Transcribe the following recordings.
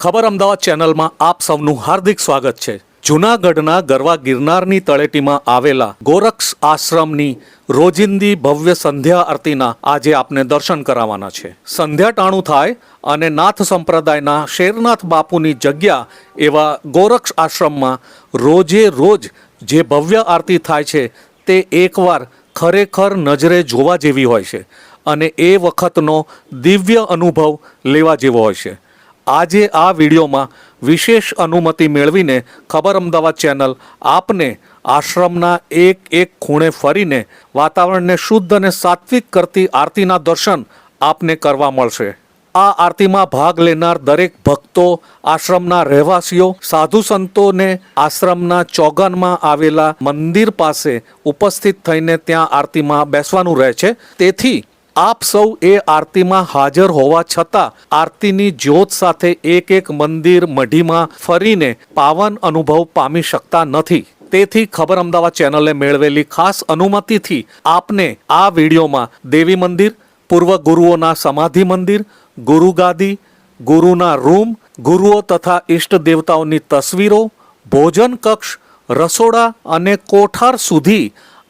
ખબર અમદાવાદ ચેનલમાં આપ સૌનું હાર્દિક સ્વાગત છે। જૂનાગઢના ગરવા ગિરનારની તળેટીમાં આવેલા ગોરક્ષ આશ્રમની રોજિંદી ભવ્ય સંધ્યા આરતીના આજે આપને દર્શન કરાવવાના છે। સંધ્યા ટાણું થાય અને નાથ સંપ્રદાયના શેરનાથ બાપુની જગ્યા એવા ગોરક્ષ આશ્રમમાં રોજે રોજ જે ભવ્ય આરતી થાય છે તે એકવાર ખરેખર નજરે જોવા જેવી હોય છે અને એ વખતનો દિવ્ય અનુભવ લેવા જેવો હોય છે। આજે આ વિડીયોમાં વિશેષ અનુમતિ મેળવીને ખબર અમદાવાદ ચેનલ આપને આશ્રમના એક ખૂણે ફરીને વાતાવરણને શુદ્ધ અને સાત્વિક કરતી આરતીના દર્શન આપને કરવા મળશે। આ આરતીમાં ભાગ લેનાર દરેક ભક્તો, આશ્રમના રહેવાસીઓ, સાધુ સંતોને આશ્રમના ચોગાનમાં આવેલા મંદિર પાસે ઉપસ્થિત થઈને ત્યાં આરતીમાં બેસવાનું રહે છે। તેથી આપ સૌ એ આરતીમાં હાજર હોવા છતાં આરતીની જ્યોત સાથે એક મંદિર મઢીમાં ફરીને પાવન અનુભવ પામી શકતા નથી। તેથી ખબર અમદાવાદ ચેનલે મેળવેલી ખાસ અનુમતિથી આપને આ વિડીયોમાં દેવી મંદિર, પૂર્વ ગુરુઓના સમાધિ મંદિર, ગુરુગાદી, ગુરુના રૂમ, ગુરુઓ તથા ઈષ્ટ દેવતાઓની તસવીરો, ભોજન કક્ષ, રસોડા અને કોઠાર સુધી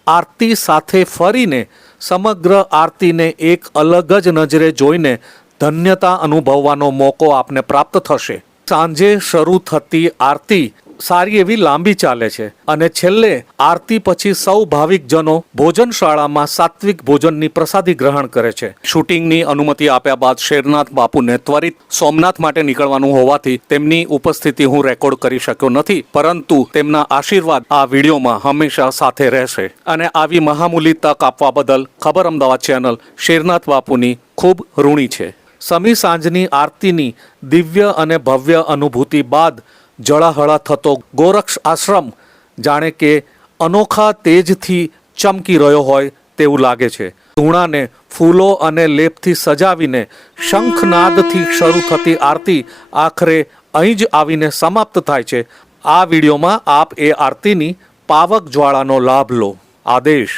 આરતી સાથે ફરીને સમગ્ર આરતીને એક અલગ જ નજરે જોઈને ધન્યતા અનુભવવાનો મોકો આપને પ્રાપ્ત થશે। સાંજે શરૂ થતી આરતી સારી એવી લાંબી ચાલે છે અને છેલ્લે આરતી પછી સૌ ભાવિકજનો ભોજનશાળામાં સાત્વિક ભોજનની પ્રસાદી ગ્રહણ કરે છે। શૂટિંગની અનુમતિ આપ્યા બાદ શેરનાથ બાપુને ત્વરિત સોમનાથ માટે નીકળવાનું હોવાથી તેમની ઉપસ્થિતિ હું રેકોર્ડ કરી શક્યો નથી, પરંતુ તેમના આશીર્વાદ આ વિડીયોમાં હંમેશા સાથે રહેશે અને આવી મહામૂલી તક આપવા બદલ ખબર અમદાવાદ ચેનલ શેરનાથ બાપુની ખૂબ ઋણી છે। સમી સાંજની આરતીની દિવ્ય અને ભવ્ય અનુભૂતિ બાદ જળાહળા થતો ગોરક્ષ આશ્રમ જાણે કે અનોખા તેજથી ચમકી રહ્યો હોય તેવું લાગે છે। ધૂણાને ફૂલો અને લેપથી સજાવીને શંખનાદથી શરૂ થતી આરતી આખરે અહીં જ આવીને સમાપ્ત થાય છે। આ વિડીયોમાં આપ એ આરતીની પાવક જ્વાળાનો લાભ લો। આદેશ।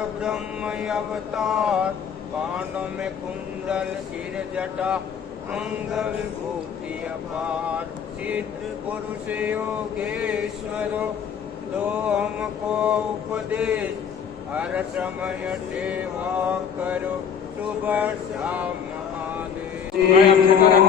ब्रह्म अवतार, कांड में कुंडल सिर जटा, अंग विभूति अपार, सिद्ध पुरुष योगेश्वर, दो हमको उपदेश, हर समय सेवा करो, सुबह शाम महादेव।